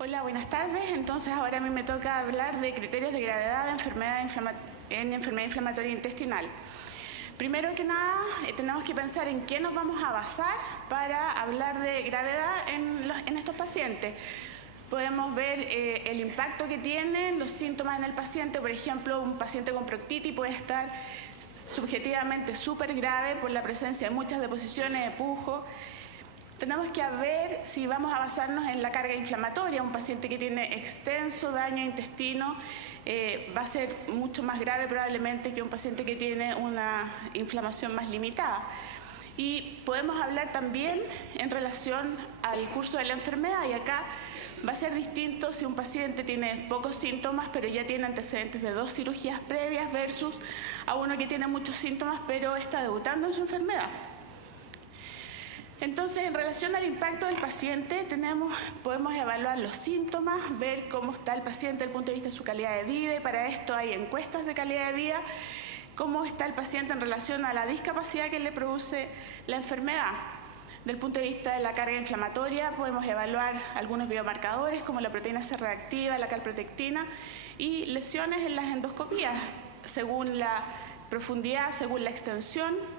Hola, buenas tardes. Entonces ahora a mí me toca hablar de criterios de gravedad de enfermedad inflamatoria intestinal. Primero que nada, tenemos que pensar en qué nos vamos a basar para hablar de gravedad en estos pacientes. Podemos ver el impacto que tienen los síntomas en el paciente. Por ejemplo, un paciente con proctitis puede estar subjetivamente súper grave por la presencia de muchas deposiciones de pujo. Tenemos que ver si vamos a basarnos en la carga inflamatoria. Un paciente que tiene extenso daño intestino va a ser mucho más grave probablemente que un paciente que tiene una inflamación más limitada. Y podemos hablar también en relación al curso de la enfermedad, y acá va a ser distinto si un paciente tiene pocos síntomas pero ya tiene antecedentes de 2 cirugías previas versus a uno que tiene muchos síntomas pero está debutando en su enfermedad. Entonces, en relación al impacto del paciente, podemos evaluar los síntomas, ver cómo está el paciente desde el punto de vista de su calidad de vida, y para esto hay encuestas de calidad de vida, cómo está el paciente en relación a la discapacidad que le produce la enfermedad. Del punto de vista de la carga inflamatoria, podemos evaluar algunos biomarcadores como la proteína C reactiva, la calprotectina, y lesiones en las endoscopías, según la profundidad, según la extensión.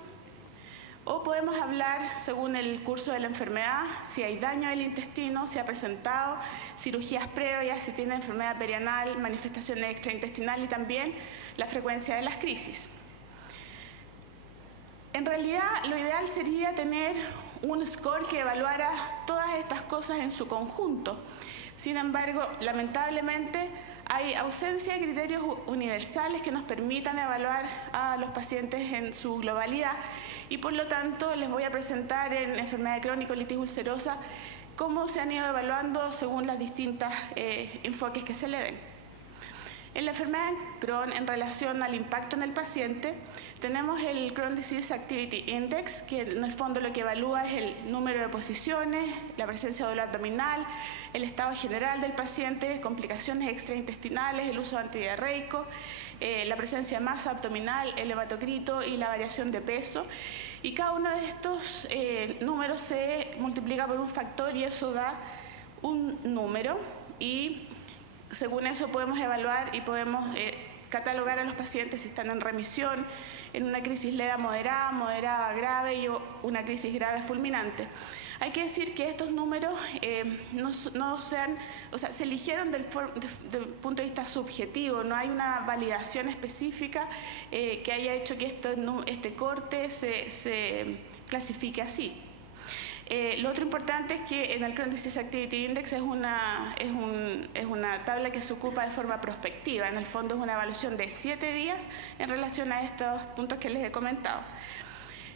O podemos hablar, según el curso de la enfermedad, si hay daño del intestino, si ha presentado cirugías previas, si tiene enfermedad perianal, manifestaciones extraintestinales y también la frecuencia de las crisis. En realidad, lo ideal sería tener un score que evaluara todas estas cosas en su conjunto. Sin embargo, lamentablemente, hay ausencia de criterios universales que nos permitan evaluar a los pacientes en su globalidad, y por lo tanto les voy a presentar en enfermedad de Crohn y colitis ulcerosa cómo se han ido evaluando según las distintas enfoques que se le den. En la enfermedad de Crohn, en relación al impacto en el paciente, tenemos el Crohn Disease Activity Index, que en el fondo lo que evalúa es el número de posiciones, la presencia de dolor abdominal, el estado general del paciente, complicaciones extraintestinales, el uso antidiarreico, la presencia de masa abdominal, el hematocrito y la variación de peso. Y cada uno de estos números se multiplica por un factor y eso da un número, y según eso podemos evaluar y podemos catalogar a los pacientes si están en remisión, en una crisis leve a moderada, moderada a grave y una crisis grave fulminante. Hay que decir que estos números se eligieron del punto de vista subjetivo, no hay una validación específica que haya hecho que este corte se clasifique así. Lo otro importante es que en el Crohn Disease Activity Index es una tabla que se ocupa de forma prospectiva. En el fondo es una evaluación de 7 días en relación a estos puntos que les he comentado.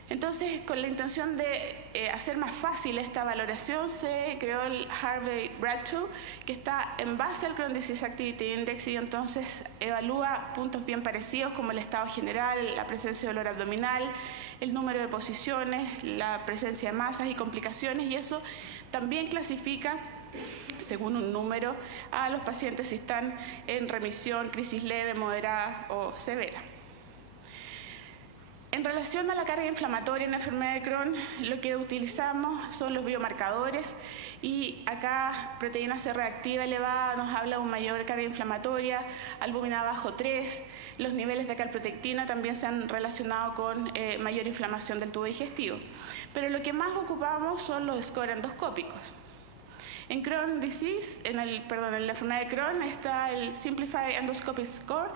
Entonces, con la intención de hacer más fácil esta valoración, se creó el Harvey-Bradshaw, que está en base al Crohn Disease Activity Index, y entonces evalúa puntos bien parecidos como el estado general, la presencia de dolor abdominal, el número de posiciones, la presencia de masas y complicaciones, y eso también clasifica según un número a los pacientes si están en remisión, crisis leve, moderada o severa. En relación a la carga inflamatoria en la enfermedad de Crohn, lo que utilizamos son los biomarcadores, y acá proteína C reactiva elevada nos habla de una mayor carga inflamatoria, albúmina bajo 3, los niveles de calprotectina también se han relacionado con mayor inflamación del tubo digestivo. Pero lo que más ocupamos son los scores endoscópicos. En Crohn Disease, en la enfermedad de Crohn, está el Simplified Endoscopic Score,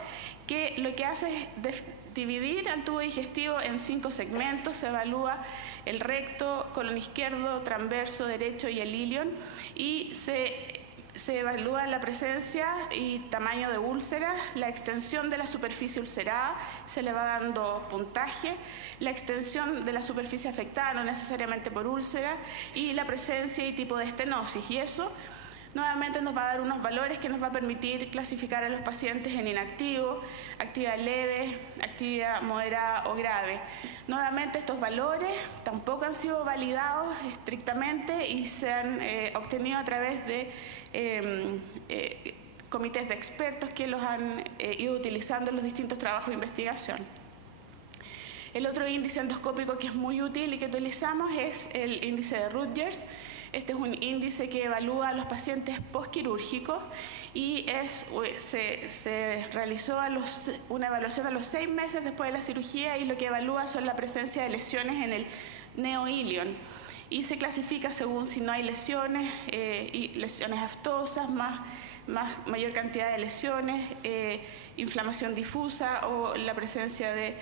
que lo que hace es dividir al tubo digestivo en 5 segmentos. Se evalúa el recto, colon izquierdo, transverso, derecho y el ilion, y se evalúa la presencia y tamaño de úlceras, la extensión de la superficie ulcerada, se le va dando puntaje, la extensión de la superficie afectada, no necesariamente por úlcera, y la presencia y tipo de estenosis. Y eso nuevamente nos va a dar unos valores que nos va a permitir clasificar a los pacientes en inactivo, actividad leve, actividad moderada o grave. Nuevamente estos valores tampoco han sido validados estrictamente y se han obtenido a través de comités de expertos que los han ido utilizando en los distintos trabajos de investigación. El otro índice endoscópico que es muy útil y que utilizamos es el índice de Rutgers. Este es un índice que evalúa a los pacientes postquirúrgicos y se realizó una evaluación a los 6 meses después de la cirugía, y lo que evalúa son la presencia de lesiones en el neoilion. Y se clasifica según si no hay lesiones, y lesiones aftosas, mayor cantidad de lesiones, inflamación difusa o la presencia de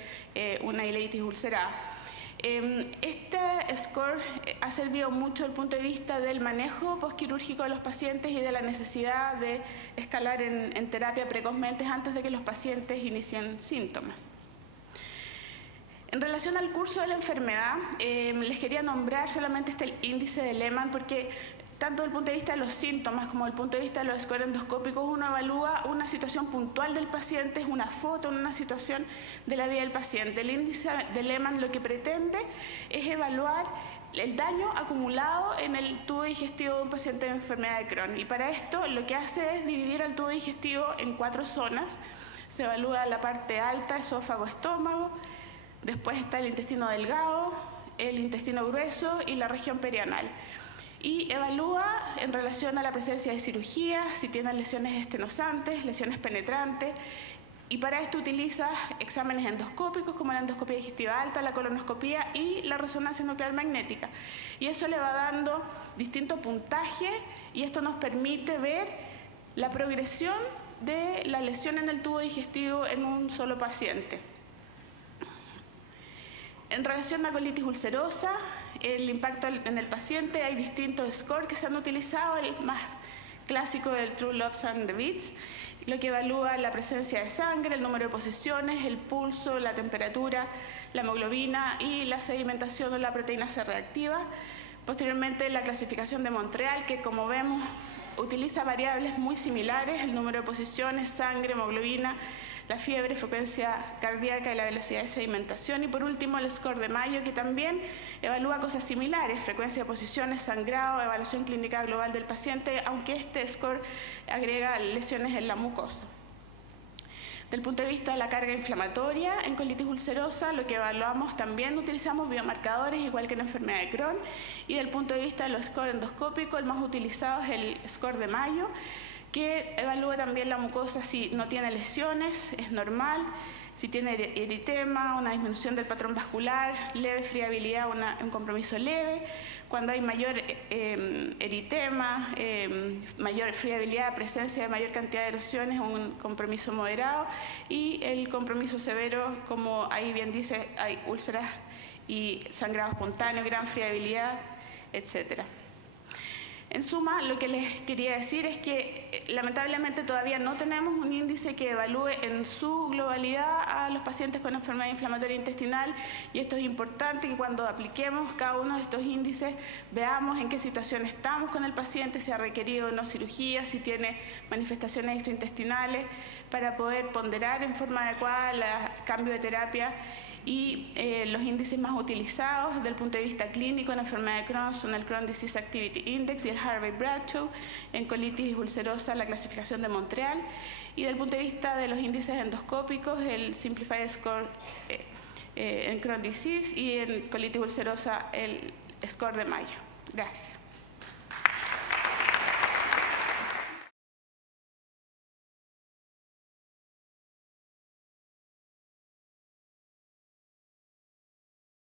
una ileitis ulcerada. Este score ha servido mucho desde el punto de vista del manejo postquirúrgico de los pacientes y de la necesidad de escalar en terapia precozmente antes de que los pacientes inicien síntomas. En relación al curso de la enfermedad, les quería nombrar solamente el índice de Lehmann, porque tanto desde el punto de vista de los síntomas como desde el punto de vista de los scores endoscópicos, uno evalúa una situación puntual del paciente, es una foto, una situación de la vida del paciente. El índice de Lehmann lo que pretende es evaluar el daño acumulado en el tubo digestivo de un paciente de enfermedad de Crohn. Y para esto lo que hace es dividir el tubo digestivo en 4 zonas. Se evalúa la parte alta, esófago, estómago. Después está el intestino delgado, el intestino grueso y la región perianal. Y evalúa en relación a la presencia de cirugía, si tienen lesiones estenosantes, lesiones penetrantes. Y para esto utiliza exámenes endoscópicos como la endoscopia digestiva alta, la colonoscopia y la resonancia nuclear magnética. Y eso le va dando distinto puntaje, y esto nos permite ver la progresión de la lesión en el tubo digestivo en un solo paciente. En relación a colitis ulcerosa, el impacto en el paciente, hay distintos scores que se han utilizado. El más clásico del True Love and the Beats, lo que evalúa la presencia de sangre, el número de posiciones, el pulso, la temperatura, la hemoglobina y la sedimentación de la proteína C reactiva. Posteriormente, la clasificación de Montreal, que como vemos utiliza variables muy similares: el número de posiciones, sangre, hemoglobina, la fiebre, frecuencia cardíaca y la velocidad de sedimentación. Y por último, el score de Mayo, que también evalúa cosas similares: frecuencia de posiciones, sangrado, evaluación clínica global del paciente, aunque este score agrega lesiones en la mucosa. Desde el punto de vista de la carga inflamatoria, en colitis ulcerosa lo que evaluamos también utilizamos biomarcadores, igual que en la enfermedad de Crohn. Y desde el punto de vista de los scores endoscópicos, el más utilizado es el score de Mayo, que evalúa también la mucosa si no tiene lesiones, es normal, si tiene eritema, una disminución del patrón vascular, leve friabilidad, un compromiso leve. Cuando hay mayor eritema, mayor friabilidad, presencia de mayor cantidad de erosiones, un compromiso moderado. Y el compromiso severo, como ahí bien dice, hay úlceras y sangrado espontáneo, gran friabilidad, etc. En suma, lo que les quería decir es que lamentablemente todavía no tenemos un índice que evalúe en su globalidad a los pacientes con enfermedad inflamatoria intestinal, y esto es importante, que cuando apliquemos cada uno de estos índices veamos en qué situación estamos con el paciente, si ha requerido o no cirugía, si tiene manifestaciones extraintestinales, para poder ponderar en forma adecuada el cambio de terapia. Y los índices más utilizados desde el punto de vista clínico en enfermedad de Crohn son el Crohn Disease Activity Index y el Harvey-Bradshaw. En colitis ulcerosa, la clasificación de Montreal. Y desde el punto de vista de los índices endoscópicos, el Simplified Score en Crohn Disease, y en colitis ulcerosa el score de Mayo. Gracias.